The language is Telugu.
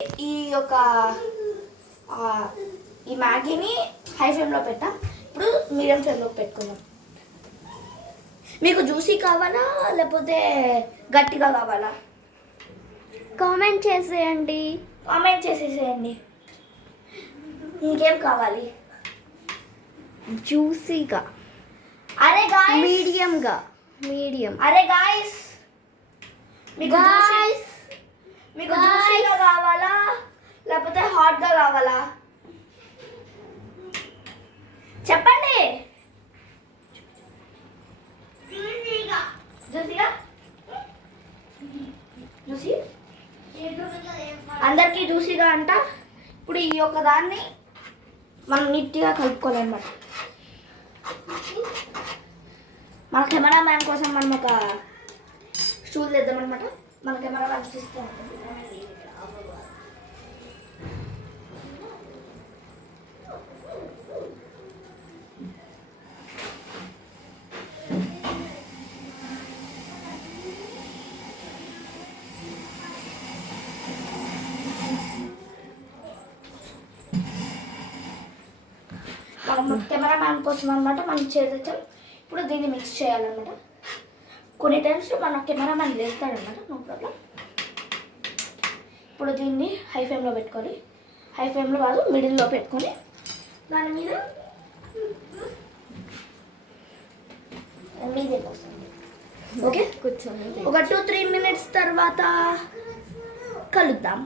ఈ యొక్క ఈ మ్యాగీని హై ఫ్లేమ్లో పెట్టాం. ఇప్పుడు మీడియం ఫ్లేమ్లో పెట్టుకుందాం. మీకు జ్యూసీ కావాలా లేకపోతే గట్టిగా కావాలా? కామెంట్ చేసేయండి. కామెంట్ చేసేసేయండి. ఇంకేం కావాలి? జ్యూసీగా. అరే గాయ్స్, మీడియం. అరే గాయ్స్, మీకు జ్యూసీగా కావాలా లేకపోతే హాట్గా కావాలా చెప్పండి. జ్యూసీ అందరికీ జ్యూసీగా అంట. ఇప్పుడు ఈ యొక్క దాన్ని మనం నీట్గా కలుపుకోవాలన్నమాట. మన కెమెరా మ్యాన్ కోసం మనం ఒక స్టూల్ తెద్దామన్నమాట. మన కెమెరా మ్యాన్ చూస్తూ ఉంటుంది. కెమెరా మ్యాన్ కోసం అనమాట మనం చేద్దాం. ఇప్పుడు దీన్ని మిక్స్ చేయాలన్నమాట. కొన్ని టైమ్స్ మన కెమెరా మ్యాన్ లేస్తాడనమాట, నో ప్రాబ్లం. ఇప్పుడు దీన్ని హై ఫ్లేమ్లో పెట్టుకొని, హై ఫ్లేమ్లో కాదు మిడిల్లో పెట్టుకొని దాని మీద మీదే వస్తుంది. ఓకే, కూర్చొని ఒక 2-3 minutes తర్వాత కలుద్దాం.